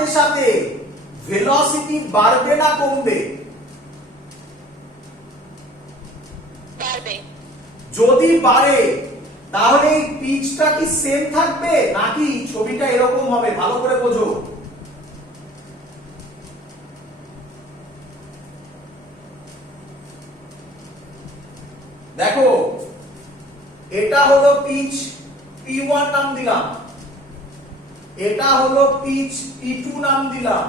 সাথে সাথে ভেলোসিটি বাড়বে না কমবে? বাড়বে। যদি বাড়ে তাহলে এই পিচটা কি সেম থাকবে নাকি ছবিটা এরকম হবে? ভালো করে বোঝো। দেখো, এটা হলো পিচ P1 নাম দিলাম, এটা হলো পিচ P2 নাম দিলাম,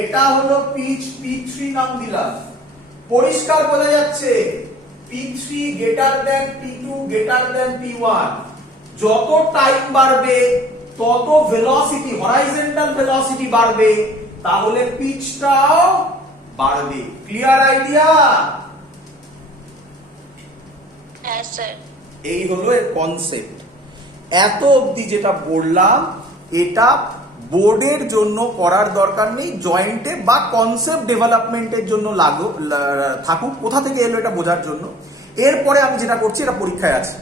এটা হলো পিচ P3 নাম দিলাম। পরিষ্কার বোঝা যাচ্ছে P3 greater than P2 greater than P1। যত টাইম বাড়বে তত ভেলোসিটি, হরাইজন্টাল ভেলোসিটি বাড়বে, তাহলে পিচটাও বাড়বে। Clear idea? হ্যাঁ স্যার। এই হলো এর কনসেপ্ট। এত অবধি যেটা বললাম এটা বোর্ডের জন্য করার দরকার নেই, জয়েন্টে বা কনসেপ্ট ডেভেলপমেন্টের জন্য থাকুক। কোথা থেকে এলো এটা বোঝার জন্য। এরপরে আমি যেটা করছি এটা পরীক্ষায় আছে,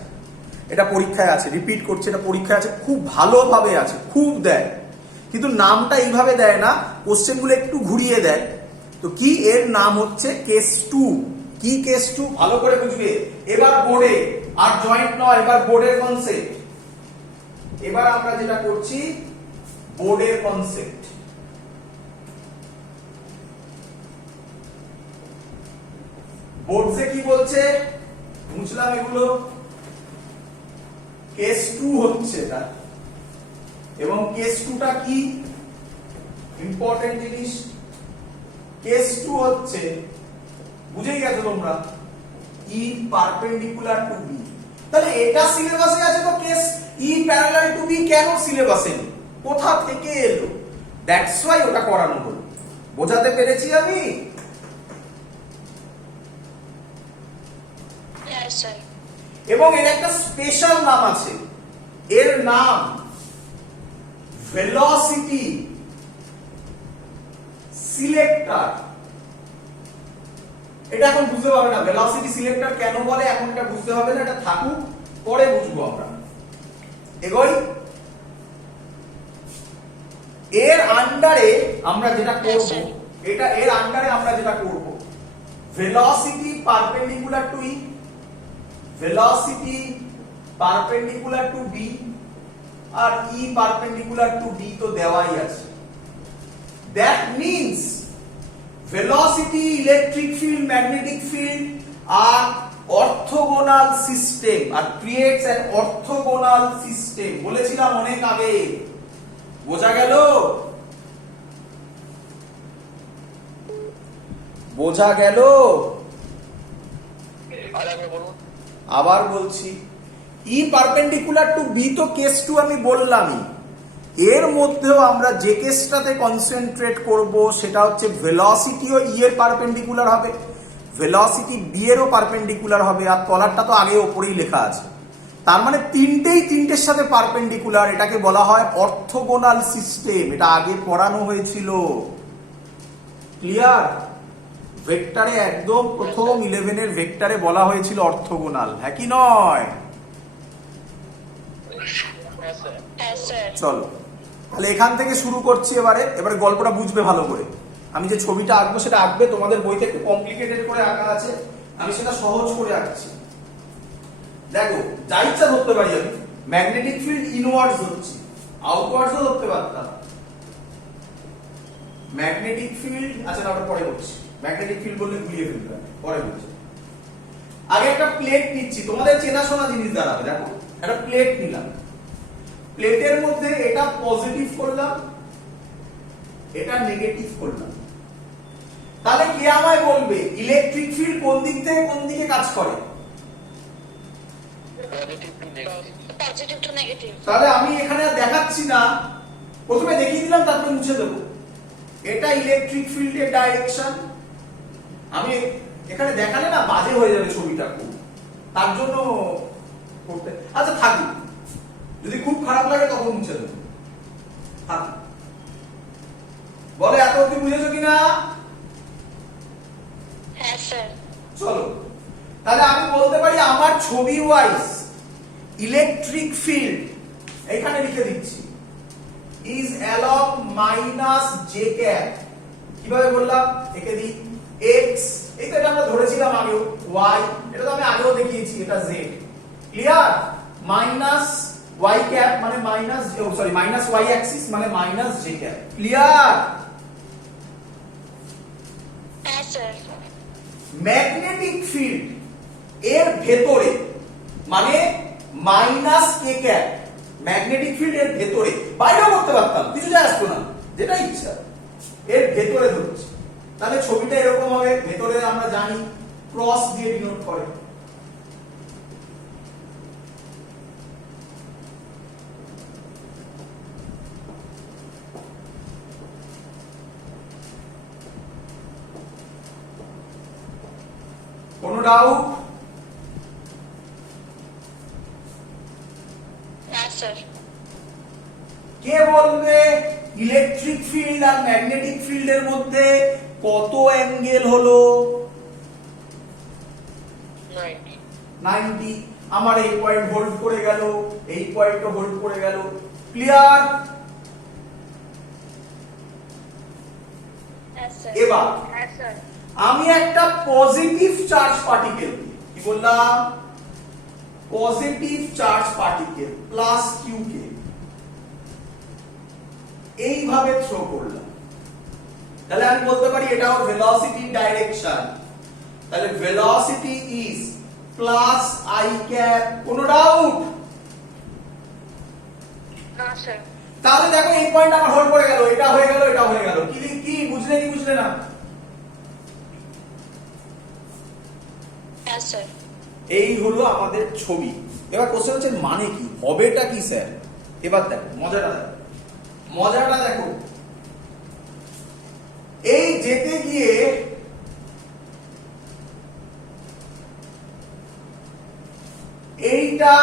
এটা পরীক্ষায় আছে, রিপিট করছি, এটা পরীক্ষায় আছে, খুব ভালোভাবে আছে, খুব দেয়, কিন্তু নামটা এইভাবে দেয় না, কোশ্চেনগুলো একটু ঘুরিয়ে দেয়। তো কি এর নাম হচ্ছে কেস 2। কি কেস 2 ভালো করে বুঝবে। এবার বোর্ডে আর জয়েন্ট নয়, এবার বোর্ডের কনসেপ্ট। এবার আমরা যেটা করছি বোর্ডের কনসেপ্ট। বোর্ডে কি বলছে বুঝলাম এগুলো। কেস 2 হচ্ছে এটা, এবং কেস 2টা কি ইম্পর্টেন্ট জিনিস। কেস 2 হচ্ছে, বুঝেই গেছো তোমরা, ই পারপেন্ডিকুলার টু বি। তাহলে এটা সিলেবাসে আছে, তো case E parallel to B কেন সিলেবাসে নেই? কোথা থেকে এলো? দ্যাটস ওয়াই ওটা করানো হলো। বোঝাতে পেরেছি আমি? হ্যাঁ স্যার। এবং এর একটা স্পেশাল নাম আছে, এর নাম ভেলোসিটি সিলেক্টর। এটা এখন বুঝতে পারবে না ভেলোসিটি সিলেক্টর কেন বলে, এখন এটা বুঝতে হবে না, এটা থাকুক, পরে বুঝবো আমরা। এগোই। এর আন্ডারে আমরা যেটা করব, এটা এর আন্ডারে আমরা যেটা করব, velocity perpendicular to E, velocity perpendicular to B, আর ই পারপেন্ডিকুলার টু ডি তো দেওয়াই আছে। That means velocity, electric field, magnetic field are orthogonal system আর creates an orthogonal system। বলেছিলাম অনেক আগে। বোঝা গেল? বোঝা গেল? আবার বলছি, ই পারপেন্ডিকুলার টু বি তো কেস 2 আমি বললামই। এর মধ্যেও আমরা যে কেসটাতে কনসেন্ট্রেট করব সেটা হচ্ছে ভেলোসিটিও ই এর পারপেন্ডিকুলার হবে, ভেলোসিটি বি এরও পারপেন্ডিকুলার হবে, আর তলারটা তো আগে ওপরেই লেখা আছে। তার মানে তিনটের সাথে পারপেন্ডিকুলার। এটাকে বলা হয় অর্থোগোনাল সিস্টেম। এটা আগে পড়ানো হয়েছিল। ক্লিয়ার? ভেক্টরে একদম প্রথম 11 এর ভেক্টরে বলা হয়েছিল অর্থোগোনাল, হ্যাঁ কি নয়? চলো তাহলে এখান থেকে শুরু করছি। এবারে গল্পটা বুঝবে ভালো করে। আমি যে ছবিটা আঁকবো সেটা আঁকবে, তোমাদের বইতে একটু কমপ্লিকেটেড করে আঁকা আছে, আমি সেটা সহজ করে আঁকছি। দেখো, যা ইচ্ছা ধরতে পারি আমি। ম্যাগনেটিক ফিল্ড ইনওয়ার্ডস হচ্ছে, আউটওয়ার্ডসও ধরতে পারতাম। ম্যাগনেটিক ফিল্ড, আচ্ছা না, ওটা পরে বলছি। ম্যাগনেটিক ফিল্ড বললে গুলিয়ে ফেলতে হবে, পরে বলছি। আগে একটা প্লেট নিচ্ছি, তোমাদের চেনাশোনা জিনিস দাঁড়াবে। দেখো, একটা প্লেট নিলাম, প্লেটের মধ্যে এটা পজিটিভ করলাম, এটা নেগেটিভ করলাম। তাহলে কে আমায় বলবে ইলেকট্রিক ফিল্ড কোন দিক থেকে কোন দিকে কাজ করে? Positive to negative. তাহলে আমি এখানে দেখাচ্ছি না, প্রথমে দেখিয়ে দিলাম, তারপরে মুছে দেবো। এটা ইলেকট্রিক ফিল্ডের ডাইরেকশন। আমি এখানে দেখালে না বাজে হয়ে যাবে ছবিটা খুব, তার জন্য করতে। আচ্ছা থাকি, যদি খুব খারাপ লাগে তখন মুছে দেবো। বলে এত অব্দি বুঝেছো কিনা? হ্যাঁ স্যার। চলো তাহলে আমি বলতে পারি আমার ছবি ওয়াইজ ইলেকট্রিক ফিল্ড, এখানে লিখে দিচ্ছি, is along minus j cap কিভাবে বললাম একে দিই x এই তো এটা আমরা ধরেছিলাম আগেও y এটা তো আমি আগেও দেখিয়েছি এটা z clear minus y cap মানে minus sorry minus y Axis মানে মাইনাস j cap ক্লিয়ার হ্যাঁ স্যার ম্যাগনেটিক ফিল্ড এর ভেতরে মানে minus K cap magnetic field এর ভেতরে বাইরেও করতে পারতাম কিছু যায় আসতো না যেটা ইচ্ছা এর ভেতরে ধরছি তাহলে ছবিটা এরকম হবে ভেতরে আমরা জানি ক্রস দিয়ে ডিনোট করে কোনো ডাউট হ্যাঁ স্যার কে বলবে ইলেকট্রিক ফিল্ড আর ম্যাগনেটিক ফিল্ডের মধ্যে কত অ্যাঙ্গেল হলো 90 আমার এই পয়েন্ট হোল্ড করে গেল এই পয়েন্টও হোল্ড করে গেল ক্লিয়ার হ্যাঁ স্যার এবার হ্যাঁ স্যার আমি একটা পজিটিভ চার্জ পার্টিকেল কি বললাম positive charge particle plus Q কে এইভাবে থ্রো করলাম তাহলে আমি বলতে পারি এটা ওর ভেলোসিটি ডাইরেকশন তাহলে velocity is plus I cap কোনো ডাউট না স্যার তাহলে দেখো এই পয়েন্ট আমার হোল্ড করে গেল এটা হয়ে গেল এটা হয়ে গেল কি কি বুঝলে কি বুঝলে না হ্যাঁ স্যার এই হলো আমাদের ছবি এবার কোশ্চেন হচ্ছে মানে কি হবেটা কি স্যার এবার দেখো মজাটা দেখো এই যেতে গিয়ে এইটা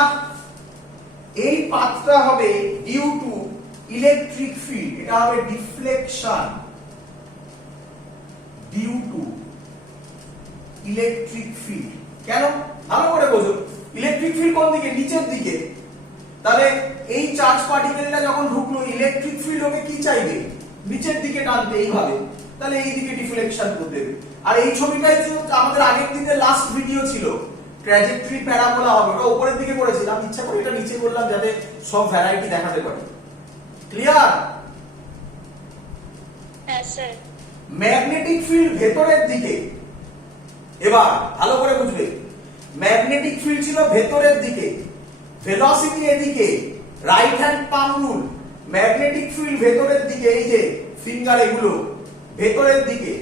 এই পাথটা হবে ডিউ টু ইলেকট্রিক ফিল্ড এটা হবে deflection due to electric field কেন ভালো করে বোঝো ইলেকট্রিক ফিল্ড কোন দিকে নিচের দিকে তাহলে এই চার্জ পার্টিকেলটা যখন ঢুকলো ইলেকট্রিক ফিল্ড ওকে কি চাইবে নিচের দিকে টানতে এইভাবে তাহলে এই দিকে ডিফ্লেকশন করতে দেবে আর এই ছবিটাই যে আমাদের আগের দিনের লাস্ট ভিডিও ছিল ট্র্যাজেক্টরি প্যারাবোলা হবে ওটা উপরের দিকে করেছিলাম ইচ্ছা করে এটা নিচে করলাম যাতে সব ভ্যারাইটি দেখাতে পারি ক্লিয়ার হ্যাঁ স্যার ম্যাগনেটিক ফিল্ড ভেতরের দিকে এবার ভালো করে বুঝবে ম্যাগনেটিক ফিল্ড ছিল ভেতরের দিকে ভেলোসিটি এদিকে রাইট হ্যান্ড পাম রুল ম্যাগনেটিক ফিল্ড ভেতরের দিকে এই যে ফিঙ্গার এগুলো ভেতরের দিকে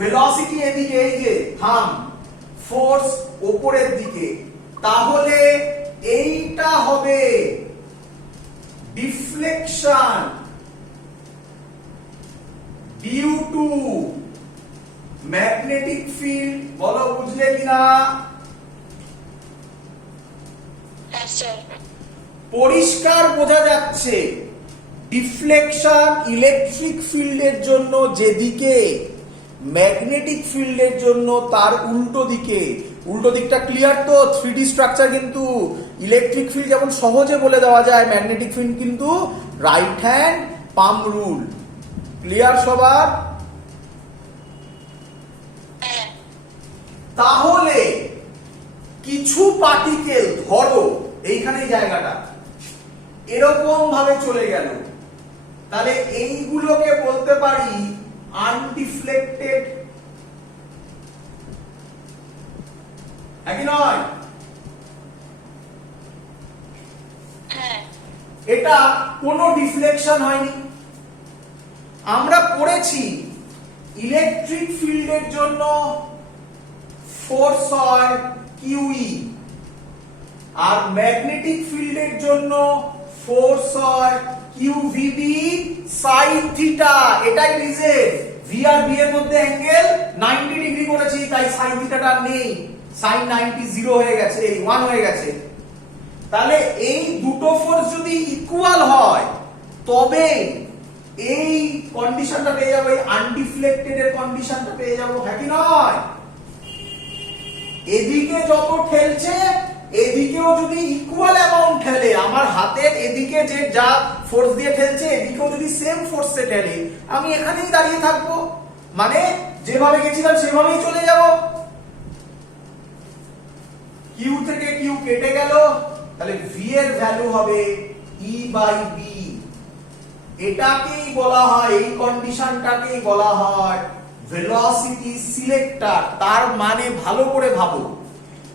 ভেলোসিটি এদিকে এই যে থাম ফোর্স উপরের দিকে তাহলে এইটা হবে deflection due to magnetic field বলো বুঝলে কিনা হ্যাঁ স্যার পরিষ্কার বোঝা যাচ্ছে ডিফ্লেকশন ইলেকট্রিক ফিল্ডের জন্য যেদিকে ম্যাগনেটিক ফিল্ডের জন্য তার উল্টো দিকটা ক্লিয়ার তো 3D স্ট্রাকচার কিন্তু ইলেকট্রিক ফিল্ড যেমন সহজে বলে দেওয়া যায় ম্যাগনেটিক ফিল্ড কিন্তু রাইট হ্যান্ড পাম রুল ক্লিয়ার সবার হ্যাঁ তাহলে কিছু পার্টিকেল ধরো এইখানে জায়গাটা এরকম ভাবে চলে গেল তাহলে এইগুলোকে বলতে পারি আনডিফ্লেক্টেড নাকি নয় হ্যাঁ এটা কোনো ডিফ্লেকশন হয়নি আমরা পড়েছি ইলেকট্রিক ফিল্ডের জন্য ফোর্স হয় কিউই আর ম্যাগনেটিক ফিল্ডের জন্য ফোর্স হয় কিউভিবি সাইন থিটা এটাই রিজন ভি আর বি এর মধ্যে অ্যাঙ্গেল 90 ডিগ্রি করেছি তাই সাইন থিটাটা নেই সাইন 90 0 হয়ে গেছে এই 1 হয়ে গেছে তাহলে এই দুটো ফোর্স যদি ইকুয়াল হয় তবে এই কন্ডিশনটা পেয়ে যাবো এই আনডিফ্লেক্টেড এর কন্ডিশনটা পেয়ে যাবো হ্যাঁ কি নয় এদিকে যত ঠেলছে এদিকেও যদি ইকুয়াল অ্যামাউন্ট ঠেলে, আমার হাতের এদিকে যে যা ফোর্স দিয়ে ঠেলছে এদিকেও যদি সেম ফোর্সে ঠেলে, আমি এখানেই দাঁড়িয়ে থাকবো, মানে যেভাবে গেছিলাম সেভাবেই চলে যাব। কিউ থেকে কিউ কেটে গেল, তাহলে ভি এর ভ্যালু হবে ই বাই বি। এটাকেই বলা হয়, এই কন্ডিশনটাকেই বলা হয় ভেলোসিটি সিলেক্টর। তার মানে ভালো করে ভাবো,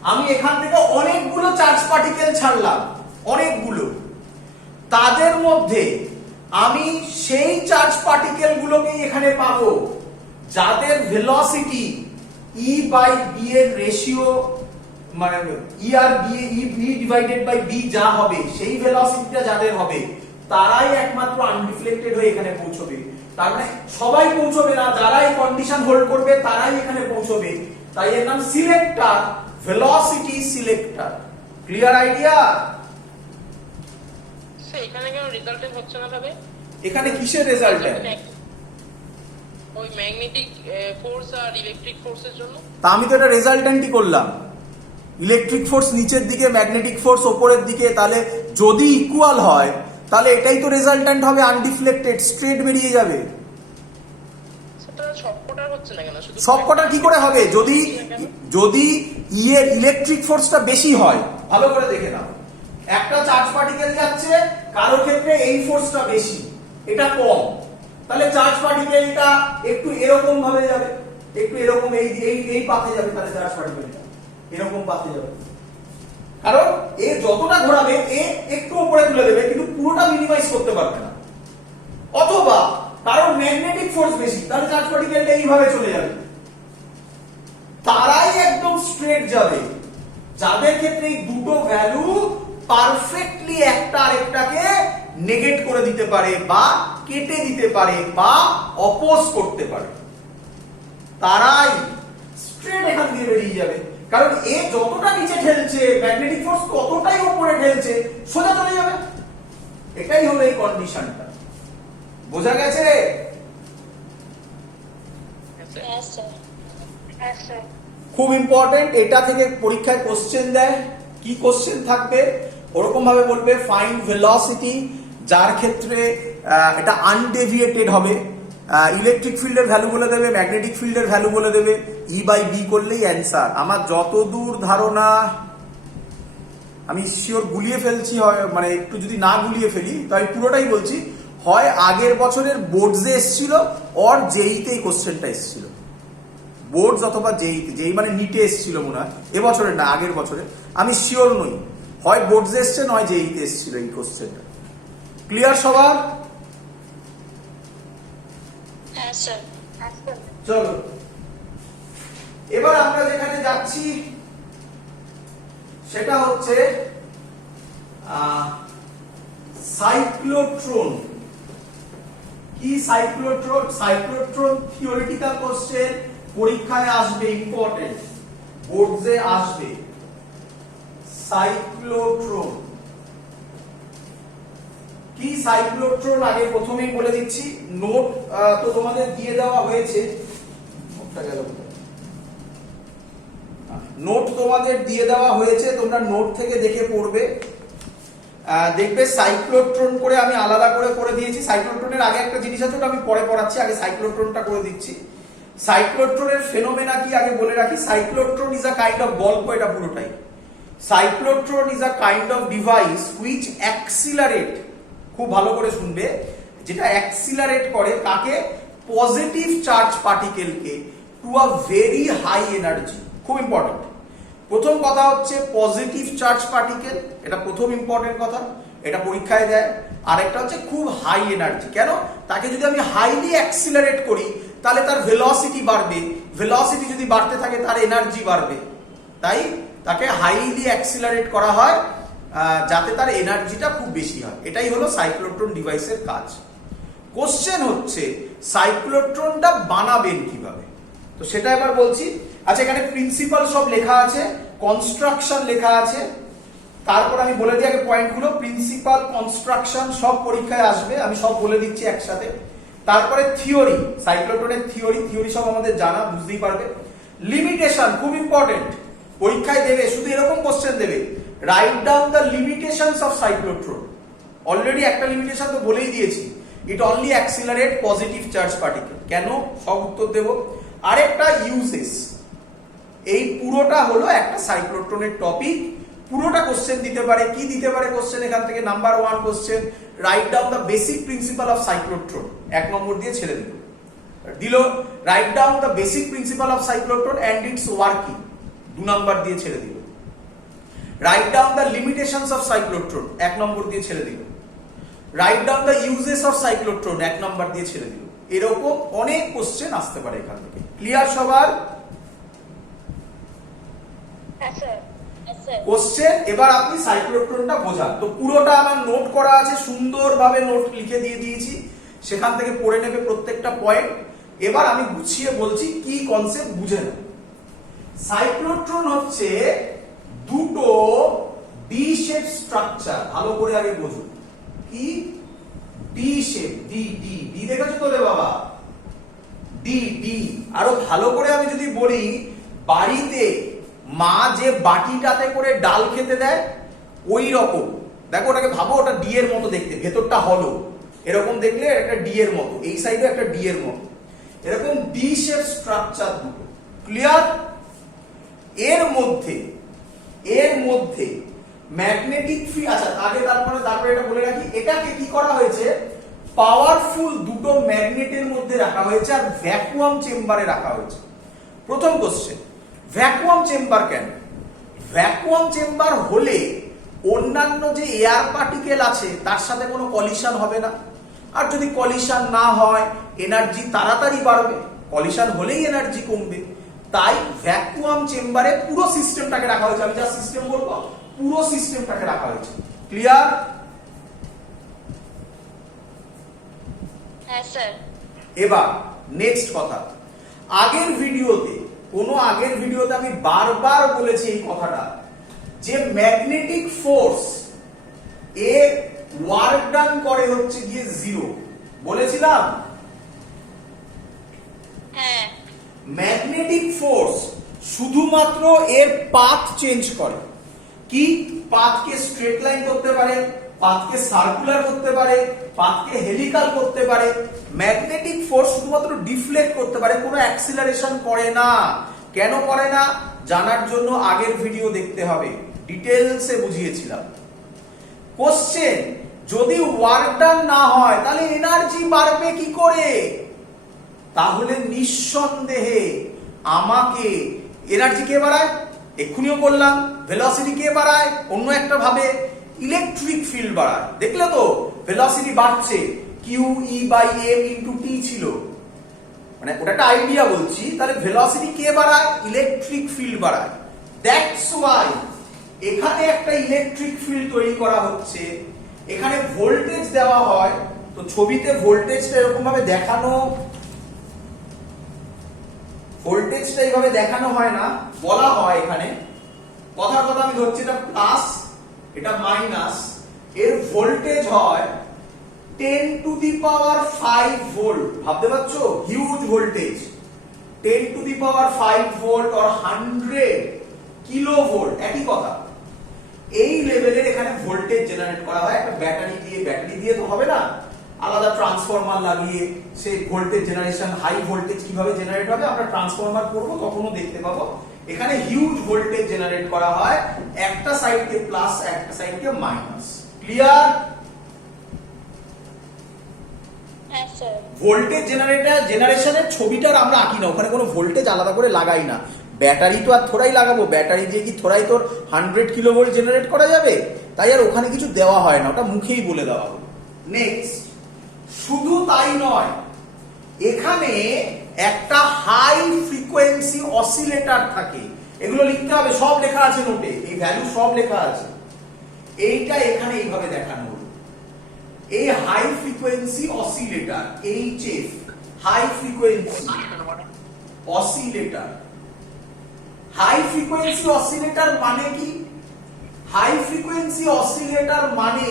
আমি এখান থেকে অনেকগুলো চার্জ পার্টিকেল ছাড়লাম, অনেকগুলো, তাদের মধ্যে আমি সেই চার্জ পার্টিকেল গুলোকেই এখানে পাবো যাদের ভেলোসিটি ই বাই বি এর রেশিও, মানে ই আর বি ডিভাইডেড বাই বি যা হবে সেই ভেলোসিটিটা যাদের হবে তারাই একমাত্র আনডিফ্লেক্টেড হয়ে এখানে পৌঁছবে। তার মানে সবাই পৌঁছবে না, যারা এই কন্ডিশন হোল্ড করবে তারাই এখানে পৌঁছবে, তাই এর নাম selector, velocity selector. Clear idea? Sir এখানে কেন রেজাল্টেন্ট হচ্ছে না তবে? এখানে কিসের রেজাল্টেন্ট? ওই ম্যাগনেটিক ফোর্স আর ইলেকট্রিক ফোর্সের জন্য। তা আমি তো এটা রেজাল্টেন্টই করলাম, ইলেকট্রিক ফোর্স নিচের দিকে, ম্যাগনেটিক ফোর্স উপরের দিকে, তাহলে যদি ইকুয়াল হয় তাহলে এটাই তো রেজাল্টেন্ট হবে, আনডিফ্লেক্টেড, স্ট্রেট বেরিয়ে যাবে। সেটা সবকটা হচ্ছে না কেন? শুধু সবকটা কি করে হবে? যদি যদি ই এর ইলেকট্রিক ফোর্সটা বেশি হয়, ভালো করে দেখে নাও, একটা চার্জ পার্টিকেল যাচ্ছে, কারোর ক্ষেত্রে এই ফোর্সটা বেশি, এটা কম, তাহলে চার্জ পার্টিকেলটা একটু এরকম ভাবে যাবে, একটু এরকম এই এই এই পাতে যাবে, তাহলে চার্জ পার্টিকেলটা এরকম পাতে যাবে, কারণ এ যতটা ঘোরাবে এ একটু উপরে তুলে দেবে কিন্তু পুরোটা মিনিমাইজ করতে পারবে না। অথবা কারণ ম্যাগনেটিক ফোর্স বেশি, তাহলে চার্জ পার্টিকেলটা এইভাবে চলে যাবে। তারাই একদম স্ট্রেট যাবে যাদের ক্ষেত্রে এই দুটো ভ্যালু পারফেক্টলি একটা আরেকটাকে নেগেট করে দিতে পারে বা কেটে দিতে পারে বা অপোজ করতে পারে, তারাই স্ট্রেট এখান দিয়ে বেরিয়ে যাবে। কারণ এ যতটা নিচে ঠেলছে ম্যাগনেটিক ফোর্স ততটাই উপরে ঠেলছে, সোজা চলে যাবে। এটাই হলো এই কন্ডিশনটা, বোঝা গেছে? হ্যাঁ স্যার। হ্যাঁ স্যার। খুব ইম্পর্টেন্ট, এটা থেকে পরীক্ষায় কোশ্চেন দেয়। কি কোশ্চেন থাকবে? ওরকম ভাবে বলবে ফাইন্ড ভেলোসিটি, যার ক্ষেত্রে এটা আনডেভিয়েটেড হবে, ইলেকট্রিক ফিল্ডের ভ্যালু বলে দেবে, ম্যাগনেটিক ফিল্ডের ভ্যালু বলে দেবে, ই বাই বি করলেই অ্যান্সার। আমার যতদূর ধারণা, আমি শিওর গুলিয়ে ফেলছি, হয় মানে একটু যদি না গুলিয়ে ফেলি তো আমি পুরোটাই বলছি, হয় আগের বছরের বোর্ডসে এসেছিল অর জেইতে এই কোশ্চেনটা এসেছিল, বোর্ডস অথবা জেইতে, জেই মানে নিটে এসেছিল মনে হয়, এবছরের না আগের বছরে, আমি শিওর নই, হয় বোর্ডসে এসছে নয় জেইতে এসেছিল এই কোশ্চেনটা। ক্লিয়ার সবার? হ্যাঁ স্যার। হ্যাঁ স্যার। চলো এবার আমরা যেখানে যাচ্ছি সেটা হচ্ছে সাইক্লোট্রন। কি সাইক্লোট্রন? সাইক্লোট্রন থিওরিটিক্যাল কোশ্চেন, পরীক্ষায় আসবে, ইম্পর্টেন্ট, বোর্ডসে আসবে। সাইক্লোট্রন কি? সাইক্লোট্রন আগে প্রথমেই বলে দিচ্ছি, নোট তো তোমাদের দিয়ে দেওয়া হয়েছে, নোট তোমাদের দিয়ে দেওয়া হয়েছে, তোমরা নোট থেকে দেখে পড়বে। দেখবে সাইক্লোট্রন করে আমি আলাদা করে করে দিয়েছি। সাইক্লোট্রনের আগে একটা জিনিস আছে, ওটা আমি পরে পড়াচ্ছি, আগে সাইক্লোট্রনটা করে দিচ্ছি। সাইক্লোট্রনের ফেনোমেনা কি আগে বলে রাখি। Cyclotron is a kind of, গল্প এটা পুরোটাই, cyclotron is a kind of device which accelerate, খুব ভালো করে শুনবে, যেটা অ্যাক্সিলারেট করে কাকে? পজিটিভ চার্জ পার্টিকেলকে to a very high energy. খুব ইম্পর্টেন্ট, প্রথম কথা হচ্ছে পজিটিভ চার্জ পার্টিকেল, এটা প্রথম ইম্পর্টেন্ট কথা, এটা পরীক্ষায় দেয়। আর একটা হচ্ছে খুব হাই এনার্জি। কেন? তাকে যদি আমি হাইলি অ্যাক্সিলারেট করি তাহলে তার ভেলোসিটি বাড়বে, ভেলোসিটি যদি বাড়তে থাকে তার এনার্জি বাড়বে, তাই তাকে হাইলি অ্যাক্সিলারেট করা হয় যাতে তার এনার্জিটা খুব বেশি হয়। এটাই হলো সাইক্লোট্রন ডিভাইসের কাজ। কোশ্চেন হচ্ছে সাইক্লোট্রনটা বানাবেন কিভাবে, তো সেটা এবার বলছি। আচ্ছা, এখানে প্রিন্সিপাল সব লেখা আছে, কনস্ট্রাকশন লেখা আছে, তারপর আমি বলে দিই আগে পয়েন্টগুলো। প্রিন্সিপাল, কনস্ট্রাকশন সব পরীক্ষায় আসবে, আমি সব বলে দিচ্ছি একসাথে। তারপরে থিওরি, সাইক্লোট্রনের থিওরি সব আমাদের জানা, বুঝতেই পারবে। লিমিটেশন খুব ইম্পর্টেন্ট, পরীক্ষায় দেবে, শুধু এরকম কোশ্চেন দেবে, right down the limitations of cyclotron. Already একটা লিমিটেশন তো বলেই দিয়েছি, ইট only accelerate positive charge particle. কেন? সব উত্তর দেব। আরেকটা ইউজেস। এই পুরোটা হলো একটা সাইক্লোট্রনের টপিক। পুরোটা কোশ্চেন দিতে পারে। কি দিতে পারে কোশ্চেন এখান থেকে? Number 1 question, write down the basic principle of cyclotron, 1 number দিয়ে ছেড়ে দিল। Write down the basic principle of cyclotron and its working, 2 number দিয়ে ছেড়ে দিল। Write down the limitations of cyclotron, 1 number দিয়ে ছেড়ে দিল। Write down the uses of cyclotron, 1 number দিয়ে ছেড়ে দিল। এরকম অনেক কোশ্চেন আসতে পারে এখান থেকে। ক্লিয়ার সবার? হ্যাঁ স্যার। হ্যাঁ স্যার। কোশ্চেন এবার আপনি সাইক্লোট্রনটা বোঝান। তো পুরোটা আমার নোট করা আছে, সুন্দরভাবে নোট লিখে দিয়ে দিয়েছি, সেখান থেকে পড়ে নেবে প্রত্যেকটা পয়েন্ট। এবার আমি গুছিয়ে বলছি কি কনসেপ্ট বুঝে নেব। সাইক্লোট্রন হচ্ছে দুটো ডি শেপ স্ট্রাকচার। ভালো করে আগে বুঝুন কি D shape. D D D দেখেছো তো রে বাবা? D D. আরো ভালো করে আমি যদি বলি, বাড়িতে মা যে বাটিটাতে করে ডাল খেতে দেয় ওই রকম, দেখো ওটাকে ভাবো, ওটা ডি এর মতো দেখতে, ভেতরটা হলো এরকম, দেখলে একটা ডি এর মতো, এই সাইডে একটা ডি এর মতো, এরকম ডি শেপ স্ট্রাকচার দুটো। ক্লিয়ার? এর মধ্যে ম্যাগনেটিক ফিল্ড। আচ্ছা, তারপরে এটা বলে রাখি, এটাকে কি করা হয়েছে? পাওয়ারফুল দুটো ম্যাগনেটের মধ্যে রাখা হয়েছে আর ভ্যাকুয়াম চেম্বারে রাখা হয়েছে। প্রথম কোশ্চেন, ভ্যাকুয়াম চেম্বার কেন? ভ্যাকুয়াম চেম্বার হলে অন্যান্য যে এয়ার পার্টিকেল আছে তার সাথে কোনো কলিশন হবে না, আর যদি কলিশন না হয় এনার্জি তাড়াতাড়ি বাড়বে, কলিশন হলেই এনার্জি কমবে। তাই ভ্যাকুয়াম চেম্বারে পুরো সিস্টেমটাকে রাখা হয়েছে। আমি যা সিস্টেম বলবো পুরো সিস্টেমটাকে রাখা হয়েছে। ক্লিয়ার? হ্যাঁ স্যার। এবার নেক্সট কথা, আগের ভিডিওতে আমি বারবার বলেছি এই কথাটা, যে ম্যাগনেটিক ফোর্স এ ওয়ার্ক ডান করে হচ্ছে গিয়ে 0 বলেছিলাম। হ্যাঁ। ম্যাগনেটিক ফোর্স শুধুমাত্র এর পাথ চেঞ্জ করে। কি? পাথকে স্ট্রেট লাইন করতে পারে, পাথকে সার্কুলার করতে পারে, পাথকে হেলিকাল করতে পারে। ম্যাগনেটিক ফোর্স শুধুমাত্র ডিফ্লেক্ট করতে পারে, কোনো অ্যাক্সিলারেশন করে না। কেন করে না জানার জন্য আগের ভিডিও দেখতে হবে, ডিটেইলসে বুঝিয়েছিলাম। কোশ্চেন, যদি ওয়ার্ক ডান না হয় তাহলে এনার্জি বাড়বে কি করে? তাহলে নিঃসন্দেহে আমাকে এনার্জি কে বাড়ায়? এক্ষুনিও বললাম। ভেলোসিটি কে বাড়ায়? অন্য একটা ভাবে ইলেকট্রিক ফিল্ড বাড়ায়। দেখলে তো ভেলোসিটি বাড়ছে, Q E by M into T ছিল, মানে ওটা একটা আইডিয়া বলছি। তাহলে ভেলোসিটি কে বাড়ায়? ইলেকট্রিক ফিল্ড বাড়ায়। দ্যাটস ওয়াই এখানে একটা ইলেকট্রিক ফিল্ড তৈরি করা হচ্ছে, এখানে ভোল্টেজ দেওয়া হয়। তো ছবিতে ভোল্টেজটা এরকম ভাবে দেখানো, ভোল্টেজটা এইভাবে দেখানো হয় না, বলা হয় এখানে কথার কথা আমি ধরছি এটা প্লাস, এটা মাইনাস। এর ভোল্টেজ হয় 10 টু দি পাওয়ার 5 ভোল্ট। ভাবতে পারছো? Huge voltage, 10 to the power 5 volt or 100 kilo volt, একই কথা। এই লেভেলের এখানে ভোল্টেজ জেনারেট করা হয় একটা ব্যাটারি দিয়ে তো হবে না, আলাদা ট্রান্সফরমার লাগিয়ে সেই ভোল্টেজ জেনারেশন, হাই ভোল্টেজ কিভাবে জেনারেট হবে আমরা ট্রান্সফরমার করব তখনও দেখতে পাবো। এখানে হিউজ ভোল্টেজ জেনারেট করা হয়, একটা সাইডকে প্লাস একটা সাইডকে মাইনাস। ক্লিয়ার? হ্যাঁ স্যার। ভোল্টেজ জেনারেশনের ছবিটা আমরা আঁকি না, ওখানে কোনো ভোল্টেজ আলাদা করে লাগাই না। ব্যাটারি তো আর থোড়াই লাগাবো, ব্যাটারি দিয়ে কি থোড়াই তোর 100 কিলো ভোল্ট জেনারেট করা যাবে? তাই আর ওখানে কিছু দেওয়া হয় না, ওটা মুখেই বলে দেওয়া হবে। নেক্সট, শুধু তাই নয়, এখানে একটা হাই ফ্রিকোয়েন্সি অসিলেটর থাকে। এগুলো লিখতে হবে, সব লেখা আছে নোটে, এই ভ্যালু সব লেখা আছে। এইটা এখানে এইভাবে দেখানো হলো, এই high frequency oscillator, HF, high frequency oscillator. High frequency oscillator মানে কি? হাই ফ্রিকোয়েন্সি অসিলেটর মানে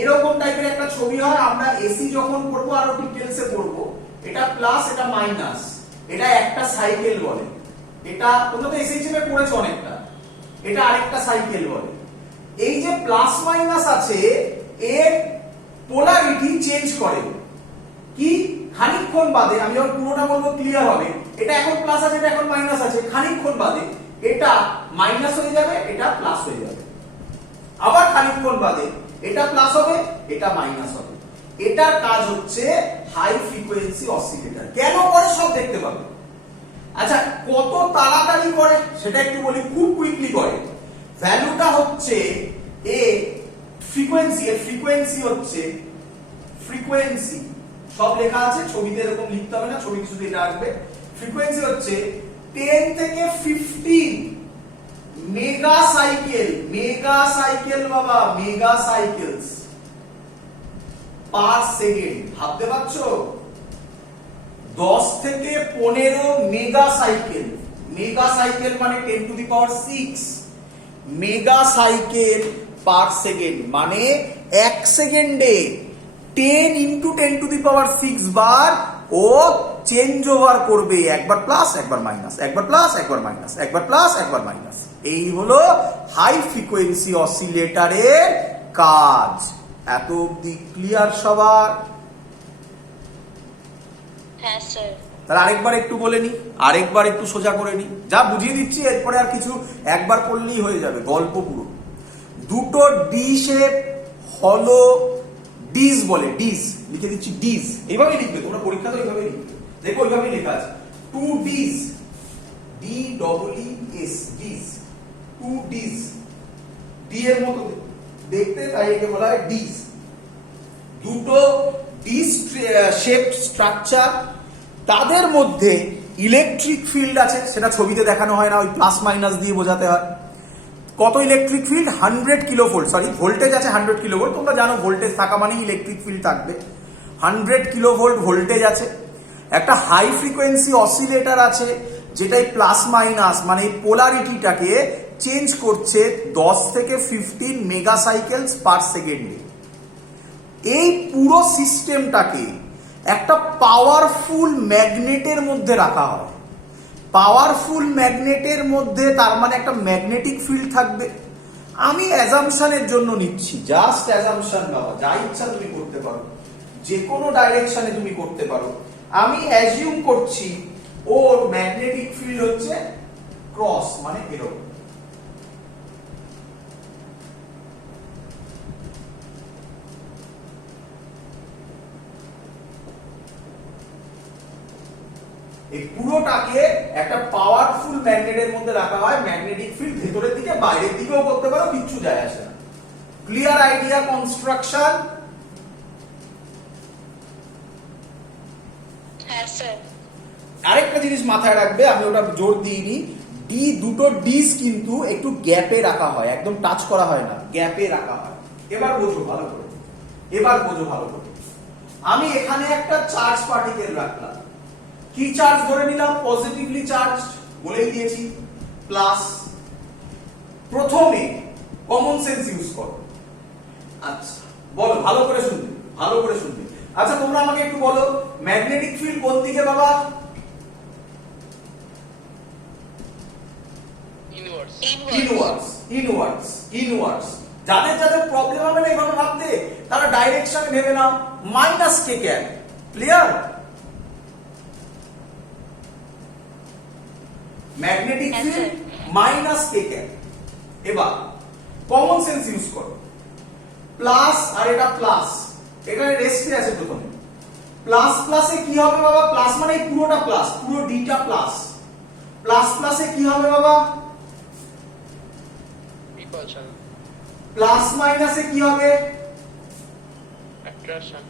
এরকম টাইপের একটা ছবি হয়। আমরা এসি যখন পড়বো আরো ডিটেইলসে পড়বো, এটা প্লাস এটা মাইনাস, এটা একটা সাইকেল বলে। এটা তোমরা তো এসি হিসেবে পড়েছো অনেকটা। এটা আরেকটা সাইকেল বলে। এই যে প্লাস মাইনাস আছে এর পোলারিটি চেঞ্জ করে কি খানিকক্ষণ বাদে, আমি যখন পুরোটা বলবো ক্লিয়ার হবে, এটা এখন প্লাস আছে এটা এখন মাইনাস আছে, খানিকক্ষণ বাদে এটা মাইনাস হয়ে যাবে এটা প্লাস হয়ে যাবে, আবার খানিকক্ষণ বাদে এটা প্লাস হবে এটা মাইনাস হবে। এটার কাজ হচ্ছে হাই ফ্রিকোয়েন্সি অসিলেটর। কেন করে সব দেখতে পাবে। আচ্ছা কত তাড়াতাড়ি করে সেটা একটু বলি, খুব কুইকলি করে। ভ্যালুটা হচ্ছে এ ফ্রিকোয়েন্সি, এর ফ্রিকোয়েন্সি হচ্ছে ফ্রিকোয়েন্সি সব লেখা আছে, ছবিতে এরকম লিখতে হবে না, ছবিতে শুধু এটা আসবে। ফ্রিকোয়েন্সি হচ্ছে 10 থেকে 15 মেগা সাইকেল, মেগা সাইকেল বাবা, মেগা সাইকেলস পার সেকেন্ড। ভাবতে পারছো 10 থেকে 15 মেগা সাইকেল, মেগা সাইকেল মানে 10 to the power 6 mega cycle per second, মানে 1 সেকেন্ডে 10 ইন্টু 10 টু দি পাওয়ার 6 বার ও চেঞ্জ ওভার করবে, একবার প্লাস একবার মাইনাস, একবার প্লাস একবার মাইনাস, একবার প্লাস একবার মাইনাস। এই হলো হাই ফ্রিকোয়েন্সি অসিলেটরের কাজ। এত অবধি ক্লিয়ার সবার? হ্যাঁ স্যার। তাহলে আরেকবার একটু বলে নি, আরেকবার একটু সোজা করে নি, যা বুঝিয়ে দিচ্ছি এরপরে আর কিছু একবার করলেই হয়ে যাবে গল্প পুরো। দুটো ডি শেপ হলো ডিস বলে, ডিস লিখে দিচ্ছি ডিস, এইভাবে লিখবে তোমরা পরীক্ষা তো এইভাবে লিখবে, দেখো এইভাবে লেখা আছে two dees, D double E S, dees, two dees, D এর মতো দেখতে তাই একে বলা হয় ডিস। দুটো ডিস শেপ স্ট্রাকচার, তাদের মধ্যে ইলেকট্রিক ফিল্ড আছে, সেটা ছবিতে দেখানো হয় না, ওই প্লাস মাইনাস দিয়ে বোঝাতে হয়। কত electric field? 100 kilovolt, sorry voltage আছে 100 কিলোভোল্ট, তোমরা জানো ভোল্টেজ থাকা মানেই ইলেকট্রিক ফিল্ড থাকবে। 100 কিলোভোল্ট ভোল্টেজ আছে। একটা হাই ফ্রিকোয়েন্সি অসিলেটর আছে যেটাই প্লাস মাইনাস মানে পোলারিটিটাকে চেঞ্জ করছে 10 থেকে 15 মেগা সাইকেলস পার সেকেন্ডে। এই পুরো সিস্টেমটাকে একটা পাওয়ারফুল ম্যাগনেটের মধ্যে রাখা হয়। পাওয়ারফুল ম্যাগনেটের মধ্যে তার মানে একটা ম্যাগনেটিক ফিল্ড থাকবে। আমি অ্যাজাম্পশনের জন্য নিচ্ছি, জাস্ট অ্যাজাম্পশন বাবা, যা ইচ্ছা তুমি করতে পারো, যে কোনো ডাইরেকশনে তুমি করতে পারো। আমি অ্যাজিউম করছি ওর ম্যাগনেটিক ফিল্ড হচ্ছে ক্রস মানে এরকম। এই পুরোটাকে একটা পাওয়ারফুল ম্যাগনেটের মধ্যে রাখা হয়। ম্যাগনেটিক ফিল্ড ভেতরের দিকে বাইরের দিকেও করতে পারো, কিচ্ছু যায় আসে না। Clear idea construction? হ্যাঁ স্যার। আরেকটা জিনিস মাথায় রাখবে, আমি ওটা জোর দিইনি, ডি দুটো ডিস কিন্তু একটু গ্যাপে রাখা হয়, একদম টাচ করা হয় না, গ্যাপে রাখা হয়। এবার বোঝো ভালো করে, এবার বোঝো ভালো করে। আমি এখানে একটা চার্জ পার্টিকেল রাখলাম, কি চার্জ ধরে নিলাম? পজিটিভলি চার্জ, বলেই দিয়েছি প্লাস। প্রথমে কমন সেন্স ইউজ করো। আচ্ছা বলো, ভালো করে শুনবে, ভালো করে শুনবে। আচ্ছা তোমরা আমাকে একটু বলো, ম্যাগনেটিক ফিল্ড কোন দিকে বাবা? ইনভার্স। ইনওয়ার্ডস, ইনওয়ার্ডস, ইনওয়ার্ডস। যাদের যাদের প্রবলেম হবে না এভাবে ভাবতে, তারা ডাইরেকশন ভেবে নাও minus K cap. Clear? Magnetic field minus K cap. এবার কমন সেন্স ইউজ করো, প্লাস আর এটা প্লাস, এখানে রেস্টে আছে প্রথমে। প্লাস প্লাসে কি হবে বাবা? প্লাস মানে পুরোটা প্লাস, পুরো ডিটা প্লাস। প্লাস প্লাসে কি হবে বাবা? রিপালশন। প্লাস মাইনাসে কি হবে? অ্যাট্রাকশন।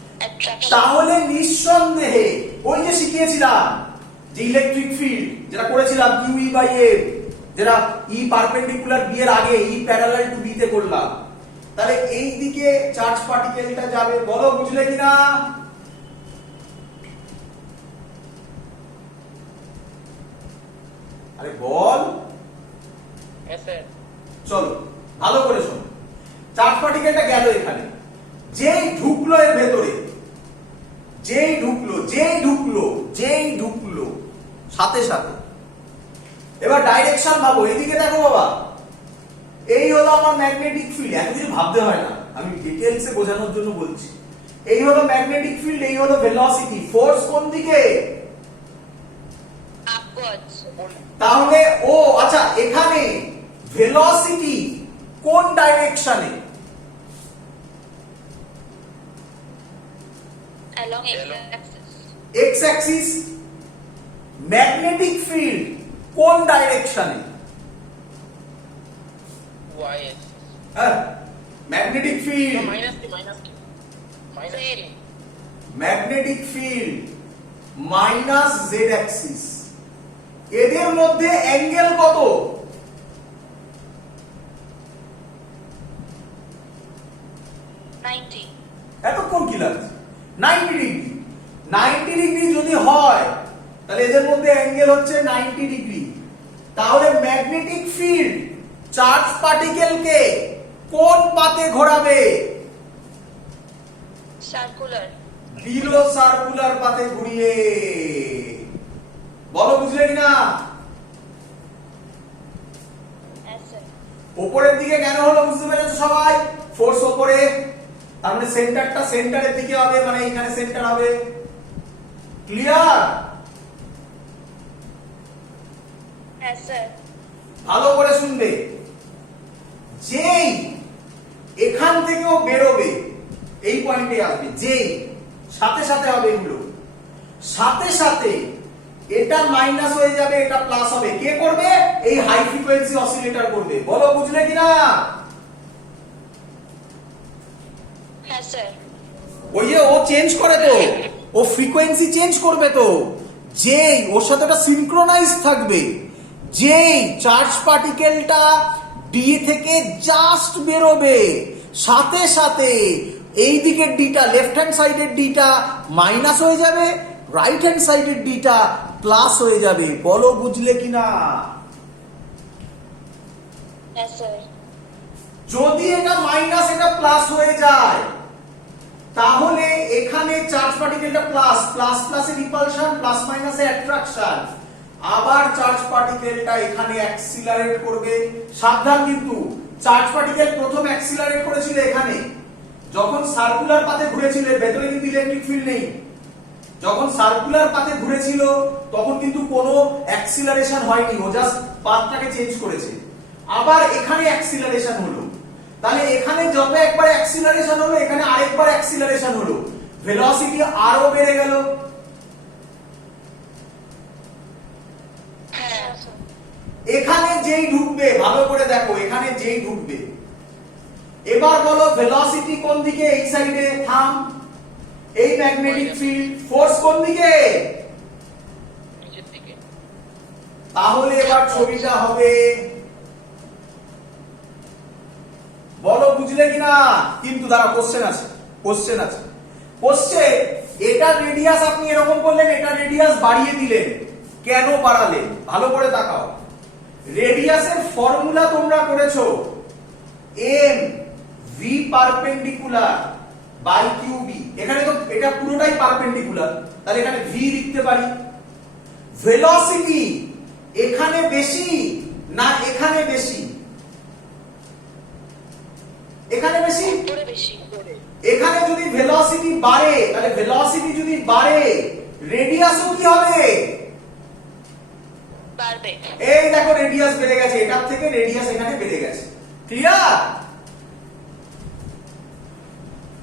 তাহলে নিঃসন্দেহে ওই যে শিখিয়েছিলাম যে ইলেকট্রিক ফিল্ড যেটা করেছিলাম কিউ ই বাই এ, যেটা ই পারপেন্ডিকুলার বি এর আগে ই প্যারালাল টু বি তে করলাম, তাহলে এই দিকে চার্জ পার্টিকেলটা যাবে। বলো বুঝলে কিনা? আরে বল। হ্যাঁ স্যার। চলো ভালো করে শোনো, চার্জ পার্টিকেলটা গেল এখানে, যেই ঢুকলো এর ভেতরে, যেই ঢুকলো যেই ঢুকলো যেই ঢুকলো সাথে সাথে এবার ডাইরেকশন ভাবো, এদিকে দেখো বাবা, এই হলো আমার ম্যাগনেটিক ফিল্ড। এত কিছু ভাবতে হয় না, আমি ডিটেইলসে বোঝানোর জন্য বলছি। এই হলো ম্যাগনেটিক ফিল্ড, এই হলো ভেলোসিটি। ফোর্স কোন দিকে? Upwards. তাহলে ও আচ্ছা, এখানে ভেলোসিটি কোন ডাইরেকশনে? Along x-axis. X Axis. Magnetic field কোন ডাইরেকশনে? Y is. হ্যাঁ, magnetic No, field, minus K. Minus K. Magnetic field minus Z Axis. এদের মধ্যে অ্যাঙ্গেল কত? 90. এতক্ষণ কি লাগছে? 90 ডিগ্রি। 90 ডিগ্রি যদি হয় তাহলে এদের মধ্যে অ্যাঙ্গেল হচ্ছে 90 ডিগ্রি। তাহলে ম্যাগনেটিক ফিল্ড চার্জ পার্টিকেলকে কোন পাতে ঘোরাবে? Circular. বিলো সার্কুলার পাতে ঘুরিয়ে। বলো বুঝলে কিনা? Yes, sir. উপরের দিকে কেন হলো বুঝতে পেরেছো সবাই? ফোর্স উপরে, তার মানে সেন্টারটা সেন্টারের দিকে হবে, মানে এখানে সেন্টার হবে। ক্লিয়ার? Yes, sir. ভালো করে শুনবে। যেই এখান থেকেও বেরোবে, এই পয়েন্টে আসবে, যেই সাথে সাথে হবে এগুলো, সাথে সাথে এটা মাইনাস হয়ে যাবে, এটা প্লাস হবে। কে করবে? এই হাই ফ্রিকোয়েন্সি অসিলেটর করবে। বলো বুঝলে কিনা? Yes, sir. ওই যে ও চেঞ্জ করে তো, ও ফ্রিকোয়েন্সি চেঞ্জ করবে তো, যেই ওর সাথে ওটা সিনক্রোনাইজ থাকবে। যেই চার্জ পার্টিকেলটা ডি থেকে জাস্ট বেরোবে, সাথে সাথে এই দিকের ডিটা, লেফট হ্যান্ড সাইডের ডিটা মাইনাস হয়ে যাবে, রাইট হ্যান্ড সাইডের ডিটা প্লাস হয়ে যাবে। বলো বুঝলে কিনা? Yes, sir. যদি এটা মাইনাস এটা প্লাস হয়ে যায় তাহলে এখানে চার্জ পার্টিকেলটা প্লাস, প্লাস প্লাসে রিপালশন, প্লাস মাইনাসে অ্যাট্রাকশন। আবার চার্জ পার্টিকেলটা এখানে অ্যাক্সিলারেট করবে। সাবধান কিন্তু, চার্জ পার্টিকেল প্রথম অ্যাক্সিলারেট করেছিল এখানে, যখন সার্কুলার পাথে ঘুরেছিল, ভেতরে কিন্তু ইলেকট্রিক ফিল্ড নেই। যখন সার্কুলার পাথে ঘুরেছিল তখন কিন্তু কোনো অ্যাক্সিলারেশন হয়নি, ও জাস্ট পাথটাকে চেঞ্জ করেছে। আবার এখানে অ্যাক্সিলারেশন হলো, তাহলে এখানে যত একবার অ্যাক্সিলারেশন হলো এখানে আরেকবার অ্যাক্সিলারেশন হলো, ভেলোসিটি আরো বেড়ে গেল। Yes, sir. এখানে যেই ঢুকবে, ভালো করে দেখো, এখানে যেই ঢুকবে, এবার বলো ভেলোসিটি কোন দিকে? এই সাইডে থাম। এই ম্যাগনেটিক ফিল্ড ফোর্স কোন দিকে? নিচের দিকে। তাহলে এবার ছবিটা হবে, বলো বুঝলে কিনা? কিন্তু দাঁড়া, কোশ্চেন আছে, কোশ্চেন আছে। কোশ্চেন, এটা রেডিয়াস আপনি এরকম করলেন, এটা রেডিয়াস বাড়িয়ে দিলেন, কেন বাড়ালেন? ভালো করে তাকাও। রেডিয়াসের ফর্মুলা তোমরা করেছো M V perpendicular by Q B. এখানে তো এটা পুরোটাই পারপেন্ডিকুলার, তাহলে এখানে ভি লিখতে পারি। ভেলোসিটি এখানে বেশি না এখানে বেশি? এখানে বেশি। উপরে বেশি। এখানে যদি ভেলোসিটি বাড়ে, তাহলে ভেলোসিটি যদি বাড়ে রেডিয়াসও কি হবে? বাড়বে। এই দেখো রেডিয়াস বেড়ে গেছে, এটার থেকে রেডিয়াস এখানে বেড়ে গেছে। ক্লিয়ার?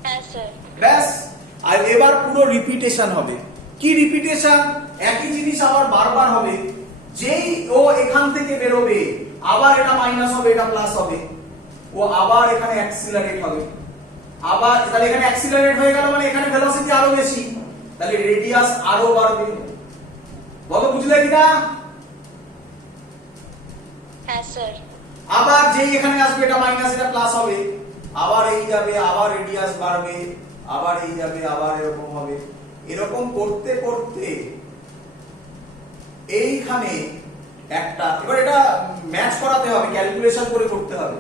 Yes, sir. ব্যাস। আর এবার পুরো রিপিটেশন হবে। কি রিপিটেশন? একই জিনিস আবার বারবার হবে। যেই ও এখান থেকে বেরোবে আবার এটা মাইনাস হবে, এটা প্লাস হবে, ও আবার এখানে অ্যাক্সিলারেট হবে, আবার তাহলে এখানে অ্যাক্সিলারেট হয়ে গেল, মানে এখানে ভেলোসিটি আরো বেশি, তাহলে রেডিয়াস আরো বাড়বে। বলো বুঝলে কিনা? Yes, sir. আবার যেই এখানে আসবে এটা মাইনাস এটা প্লাস হবে, আবার এই যাবে, আবার রেডিয়াস বাড়বে, আবার এই যাবে, আবার এরকম হবে। এরকম করতে করতে এইখানে একটা, এবার এটা ম্যাচ করাতে হবে, ক্যালকুলেশন করে করতে হবে।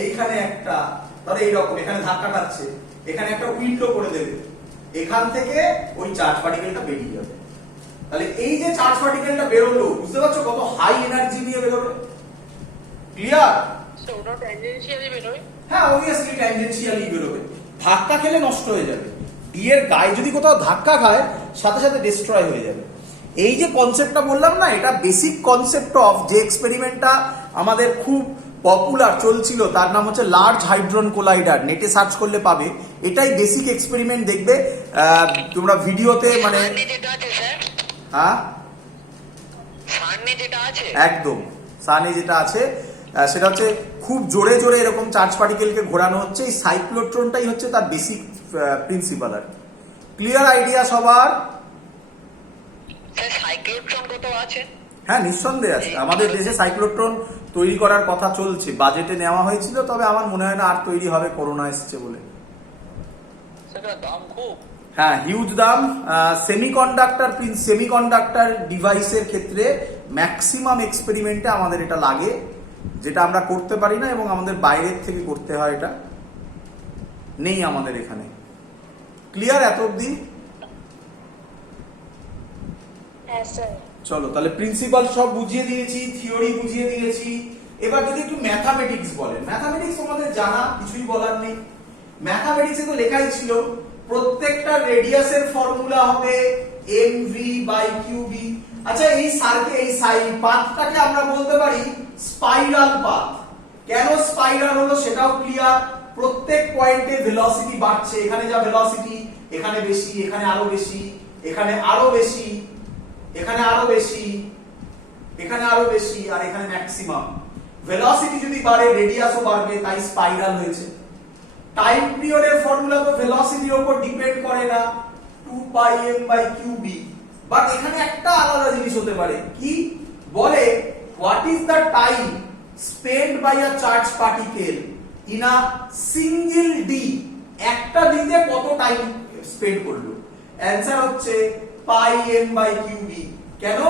এইখানে একটা, ধরো এইরকম এখানে ধাক্কা খাচ্ছে, এখানে একটা উইন্ডো করে দেবে, এখান থেকে ওই চার্জ পার্টিকেলটা বেরিয়ে যাবে। তাহলে এই যে চার্জ পার্টিকেলটা বেরোলো, বুঝতে পারছো কত হাই এনার্জি নিয়ে বেরোবে? ক্লিয়ার? আচ্ছা ওটা ট্যানজেনশিয়ালি বেরোয়। হ্যাঁ অবভিয়াসলি ট্যানজেনশিয়ালি বেরোবে, ধাক্কা খেলে নষ্ট হয়ে যাবে। ডি এর গায়ে যদি কোথাও ধাক্কা খায় সাথে সাথে ডিস্ট্রয় হয়ে যাবে। এই যে কনসেপ্টটা বললাম না, এটা বেসিক কনসেপ্ট অফ যে এক্সপেরিমেন্টটা আমাদের খুব পপুলার চলছিল, তার নাম হচ্ছে লার্জ হাইড্রন কোলাইডার। নেটে সার্চ করলে পাবে। এটাই বেসিক এক্সপেরিমেন্ট, দেখবে তোমরা ভিডিওতে মানে যেটা আছে স্যার, হ্যাঁ সামনে যেটা আছে, একদম সানে যেটা আছে সেটা হচ্ছে খুব জোরে জোরে এরকম চার্জ পার্টিকেলকে ঘোরানো হচ্ছে। এই সাইক্লোট্রনটাই হচ্ছে তার বেসিক প্রিন্সিপাল আর কি। ক্লিয়ার আইডিয়া সবার? স্যার সাইক্লোট্রন কত আছে? হ্যাঁ নিঃসন্দেহে আছে। আমাদের দেশে সাইক্লোট্রন তৈরি করার কথা চলছে, বাজেটে নেওয়া হয়েছিল, তবে আমার মনে হয় না আর তৈরি হবে, করোনা এসছে বলে। সেটা দাম খুব। হ্যাঁ হিউজ দাম। সেমিকন্ডাক্টর ডিভাইসের ক্ষেত্রে ম্যাক্সিমাম এক্সপেরিমেন্টে আমাদের এটা লাগে, যেটা আমরা করতে পারি না এবং আমাদের বাইরের থেকে করতে হয়। এটা নেই আমাদের এখানে। ক্লিয়ার এত অব্দি? হ্যাঁ স্যার। চলো তাহলে প্রিন্সিপাল সব বুঝিয়ে দিয়েছি, থিওরি বুঝিয়ে দিয়েছি। এবার যদি একটু ম্যাথামেটিক্স বলেন, ম্যাথামেটিক্স তোমাদের জানা, কিছুই বলার নেই। ম্যাথামেটিক্সে তো লেখাই ছিল প্রত্যেকটা রেডিয়াসের ফর্মুলা হবে mv/qb। আচ্ছা এই পাথটাকে আমরা বলতে পারি স্পাইরাল পাথ। কেন স্পাইরাল হলো সেটাও ক্লিয়ার। প্রত্যেক পয়েন্টে ভেলোসিটি বাড়ছে, এখানে যা ভেলোসিটি এখানে বেশি, এখানে আরো বেশি, এখানে আরো বেশি, এখানে আরো বেশি, এখানে আরো বেশি, আর এখানে ম্যাক্সিমাম। ভেলোসিটি যদি বাড়ে রেডিয়াসও বাড়বে, তাই স্পাইরাল হয়েছে। টাইম পিরিয়ডের ফর্মুলা তো ভেলোসিটির উপর ডিপেন্ড করে না, 2πm/qb। বাট এখানে একটা আলাদা জিনিস হতে পারে, কি বলে what is the time spend by a charge particle in a single D. একটা দিতে কত টাইম স্পেন্ড করলো? অ্যানসার হচ্ছে πm/qb। কেন?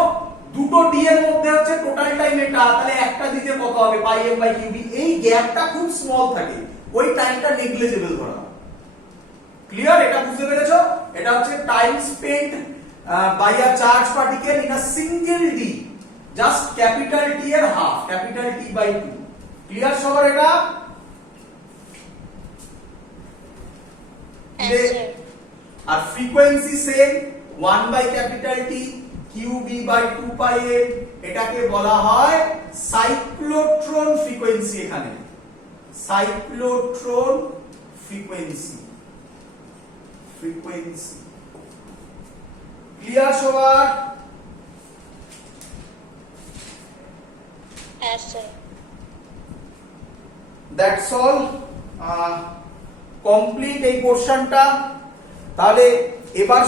দুটো ডি এর মধ্যে হচ্ছে টোটাল টাইম এটা, তাহলে একটা দিতে কত হবে? πm/qb। এই গ্যাপটা খুব স্মল থাকে, ওই টাইমটা নেগলিজেবল ধরা। ক্লিয়ার? এটা বুঝতে পেরেছো? এটা হচ্ছে time spent by a charge particle in a single D, just capital T এর হাফ, ক্যাপিটাল T/2। ক্লিয়ার সবার এটা? হ্যাঁ স্যার। আর ফ্রিকোয়েন্সি সেম, 1/T qb/2πm। এটাকে বলা হয় সাইক্লোট্রন ফ্রিকোয়েন্সি। এখানে সাইক্লোট্রন ফ্রিকোয়েন্সি। ক্লিয়ার সবার? হ্যাঁ স্যার। দ্যাটস অল, কমপ্লিট এই পোর্শনটা। তাহলে এবার